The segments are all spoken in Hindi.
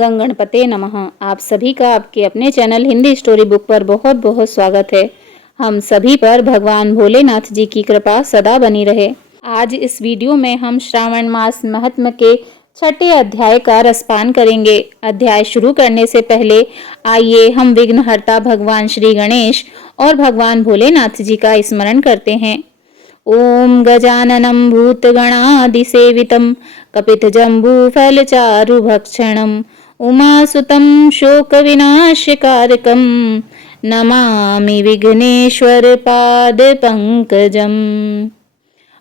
गं गणपते नमः। आप सभी का आपके अपने चैनल हिंदी स्टोरी बुक पर बहुत बहुत स्वागत है। हम सभी पर भगवान भोलेनाथ जी की कृपा सदा बनी रहे। आज इस वीडियो में हम श्रावण मास महात्म्य के छठे अध्याय का रसपान करेंगे। अध्याय शुरू करने से पहले आइए हम विघ्नहर्ता भगवान श्री गणेश और भगवान भोलेनाथ जी का स्मरण करते हैं। ओम गजाननं भूतगणादिसेवितं कपितजम्बूफलचारुभक्षणम् उमासुतं शोकविनाशकारकं नमामि विघ्नेश्वर पादपंकजम्।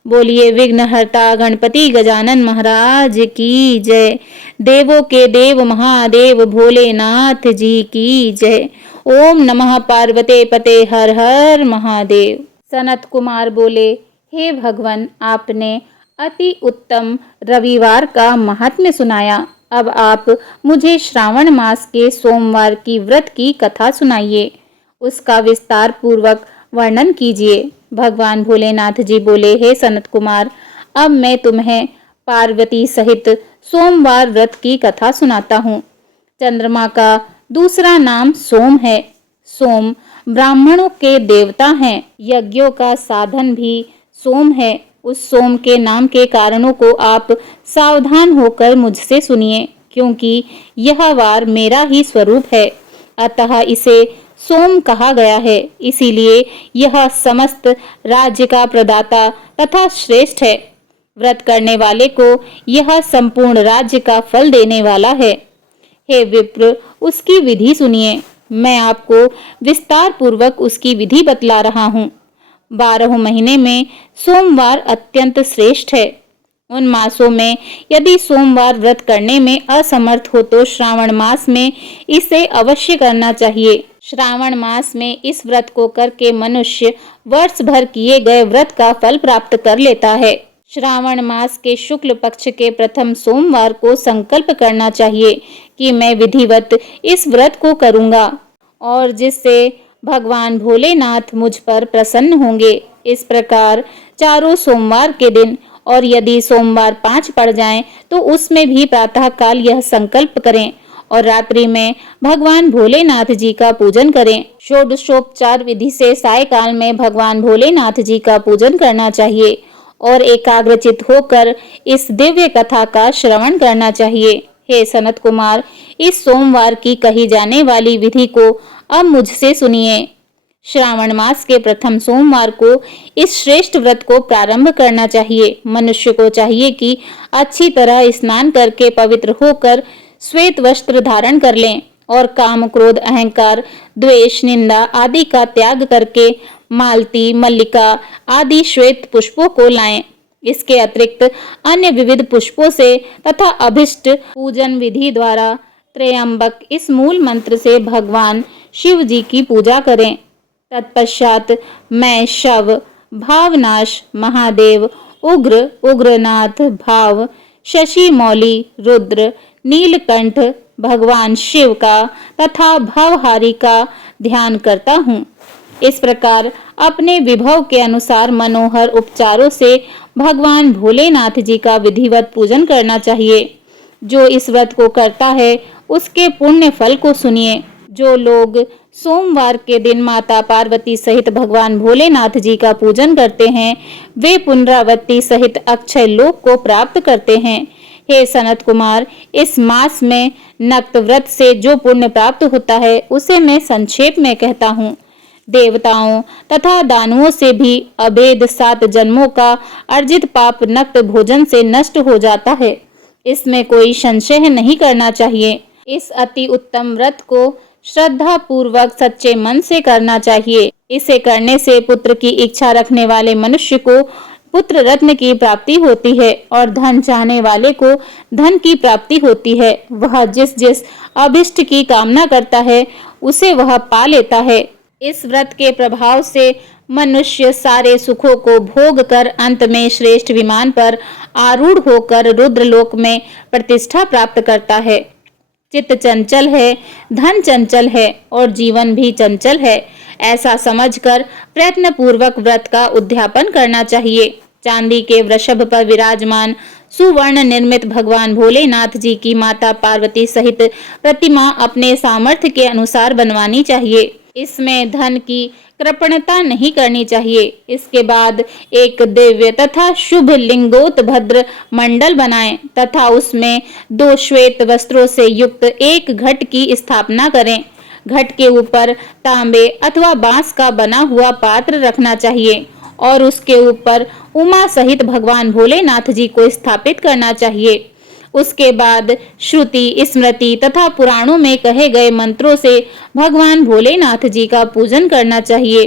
बोलिए विघ्नहर्ता गणपति गजानन महाराज की जय। देवों के देव महादेव भोलेनाथ जी की जय। ओम नमः पार्वते पते हर हर महादेव। सनत कुमार बोले, हे भगवान, आपने अति उत्तम रविवार का महात्म्य सुनाया। अब आप मुझे श्रावण मास के सोमवार की व्रत की कथा सुनाइए, उसका विस्तार पूर्वक वर्णन कीजिए। भगवान भोलेनाथ जी बोले, हे सनत कुमार, अब मैं तुम्हें पार्वती सहित सोमवार व्रत की कथा सुनाता हूँ। चंद्रमा का दूसरा नाम सोम है। सोम ब्राह्मणों के देवता हैं। यज्ञों का साधन भी सोम है। उस सोम के नाम के कारणों को आप सावधान होकर मुझसे सुनिए, क्योंकि यह वार मेरा ही स्वरूप है, अतः इसे सोम कहा गया है। इसीलिए यह समस्त राज्य का प्रदाता तथा श्रेष्ठ है। व्रत करने वाले को यह संपूर्ण राज्य का फल देने वाला है। हे विप्र, उसकी विधि सुनिए। मैं आपको विस्तार पूर्वक उसकी विधि बतला रहा हूँ। 12 महीने में सोमवार अत्यंत श्रेष्ठ है। उन मासों में यदि सोमवार व्रत करने में असमर्थ हो तो श्रावण मास में इसे अवश्य करना चाहिए। श्रावण मास में इस व्रत को करके मनुष्य वर्ष भर किए गए व्रत का फल प्राप्त कर लेता है। श्रावण मास के शुक्ल पक्ष के प्रथम सोमवार को संकल्प करना चाहिए कि मैं विधिवत इस व्रत को करूंगा और जिससे भगवान भोलेनाथ मुझ पर प्रसन्न होंगे। इस प्रकार चारों सोमवार के दिन, और यदि सोमवार 5 पड़ जाएं तो उसमें भी प्रातः काल यह संकल्प करें और रात्रि में भगवान भोलेनाथ जी का पूजन करें। षोडशोपचार विधि से सायकाल में भगवान भोलेनाथ जी का पूजन करना चाहिए और एकाग्रचित होकर इस दिव्य कथा का श्रवण करना चाहिए। हे सनत कुमार, इस सोमवार की कही जाने वाली विधि को अब मुझसे सुनिए। श्रावण मास के प्रथम सोमवार को इस श्रेष्ठ व्रत को प्रारंभ करना चाहिए। मनुष्य को चाहिए कि अच्छी तरह स्नान करके पवित्र होकर श्वेत वस्त्र धारण कर लें और काम, क्रोध, अहंकार, द्वेष, निंदा आदि का त्याग करके मालती, मल्लिका आदि श्वेत पुष्पों को लाएं। इसके अतिरिक्त अन्य विविध पुष्पों से तथा अभिष्ट पूजन विधि द्वारा त्रयंबक इस मूल मंत्र से भगवान शिव जी की पूजा करें। तत्पश्चात मैं शव, भावनाश, महादेव, उग्र, उग्रनाथ, भाव, शशि मौली, रुद्र, नीलकंठ, भगवान शिव का तथा भवहारी का ध्यान करता हूँ। इस प्रकार अपने विभव के अनुसार मनोहर उपचारों से भगवान भोलेनाथ जी का विधिवत पूजन करना चाहिए। जो इस व्रत को करता है उसके पुण्य फल को सुनिए। जो लोग सोमवार के दिन माता पार्वती सहित भगवान भोलेनाथ जी का पूजन करते हैं वे पुनरावृत्ति सहित अक्षय लोक को प्राप्त करते हैं। हे सनत कुमार, इस मास में नक्त व्रत से जो पुण्य प्राप्त होता है उसे मैं संक्षेप में कहता हूँ। देवताओं तथा दानवों से भी अभेद 7 जन्मों का अर्जित पाप नक्त भोजन से नष्ट हो जाता है। इसमें कोई संशय नहीं करना चाहिए। इस अति उत्तम व्रत को श्रद्धा पूर्वक सच्चे मन से करना चाहिए। इसे करने से पुत्र की इच्छा रखने वाले मनुष्य को पुत्र रत्न की प्राप्ति होती है और धन चाहने वाले को धन की प्राप्ति होती है। वह जिस जिस अभिष्ट की कामना करता है उसे वह पा लेता है। इस व्रत के प्रभाव से मनुष्य सारे सुखों को भोग कर अंत में श्रेष्ठ विमान पर आरूढ़ होकर रुद्रलोक में प्रतिष्ठा प्राप्त करता है। चित्त चंचल है, धन चंचल है और जीवन भी चंचल है, ऐसा समझकर प्रयत्न पूर्वक व्रत का उद्यापन करना चाहिए। चांदी के वृषभ पर विराजमान सुवर्ण निर्मित भगवान भोलेनाथ जी की माता पार्वती सहित प्रतिमा अपने सामर्थ्य के अनुसार बनवानी चाहिए। इसमें धन की कृपणता नहीं करनी चाहिए। इसके बाद एक दिव्य तथा शुभ लिंगोत्भद्र मंडल बनाएं तथा उसमें 2 श्वेत वस्त्रों से युक्त एक घट की स्थापना करें। घट के ऊपर तांबे अथवा बांस का बना हुआ पात्र रखना चाहिए और उसके ऊपर उमा सहित भगवान भोलेनाथ जी को स्थापित करना चाहिए। उसके बाद श्रुति, स्मृति तथा पुराणों में कहे गए मंत्रों से भगवान भोलेनाथ जी का पूजन करना चाहिए।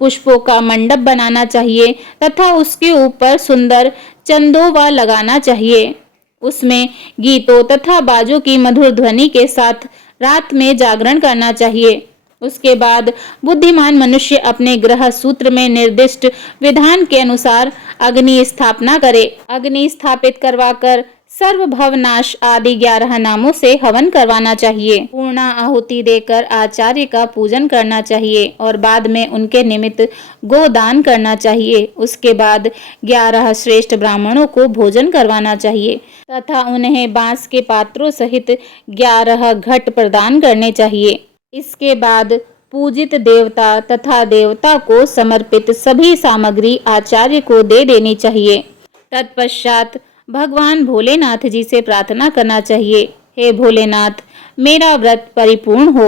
पुष्पों का मंडप बनाना चाहिए तथा उसके ऊपर सुंदर चंदोवा लगाना चाहिए। उसमें गीतों तथा बाजों की मधुर ध्वनि के साथ रात में जागरण करना चाहिए। उसके बाद बुद्धिमान मनुष्य अपने ग्रह सूत्र में निर्दिष्ट विधान के अनुसार अग्नि स्थापना करे। अग्नि स्थापित करवाकर सर्व भवनाश आदि 11 नामों से हवन करवाना चाहिए। पूर्णा आहुति देकर आचार्य का पूजन करना चाहिए और बाद में उनके निमित्त गोदान करना चाहिए। उसके बाद 11 श्रेष्ठ ब्राह्मणों को भोजन करवाना चाहिए तथा उन्हें बांस के पात्रों सहित 11 घट प्रदान करने चाहिए। इसके बाद पूजित देवता तथा देवता को समर्पित सभी सामग्री आचार्य को दे देनी चाहिए। तत्पश्चात भगवान भोलेनाथ जी से प्रार्थना करना चाहिए, हे भोलेनाथ, मेरा व्रत परिपूर्ण हो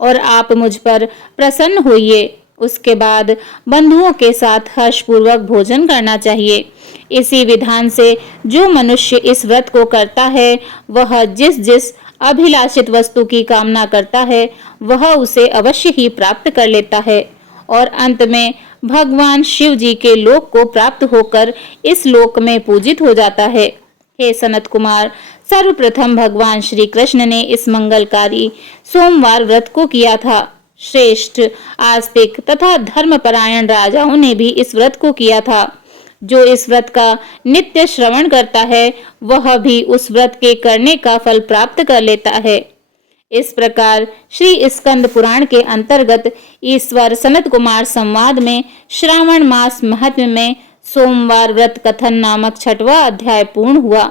और आप मुझ पर प्रसन्न होइए। उसके बाद बंधुओं के साथ हर्षपूर्वक भोजन करना चाहिए। इसी विधान से जो मनुष्य इस व्रत को करता है वह जिस जिस अभिलाषित वस्तु की कामना करता है वह उसे अवश्य ही प्राप्त कर लेता है और अंत में भगवान शिव जी के लोक को प्राप्त होकर इस लोक में पूजित हो जाता है। हे सनत कुमार, सर्वप्रथम भगवान श्री कृष्ण ने इस मंगलकारी सोमवार व्रत को किया था। श्रेष्ठ, आस्तिक तथा धर्मपरायण राजाओं ने भी इस व्रत को किया था। जो इस व्रत का नित्य श्रवण करता है वह भी उस व्रत के करने का फल प्राप्त कर लेता है। इस प्रकार श्री स्कंद पुराण के अंतर्गत ईश्वर सनत कुमार संवाद में श्रावण मास महात्म्य में सोमवार व्रत कथन नामक 6वां अध्याय पूर्ण हुआ।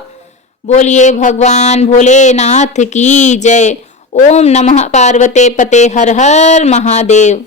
बोलिए भगवान भोलेनाथ की जय। ओम नमः पार्वते पते हर हर महादेव।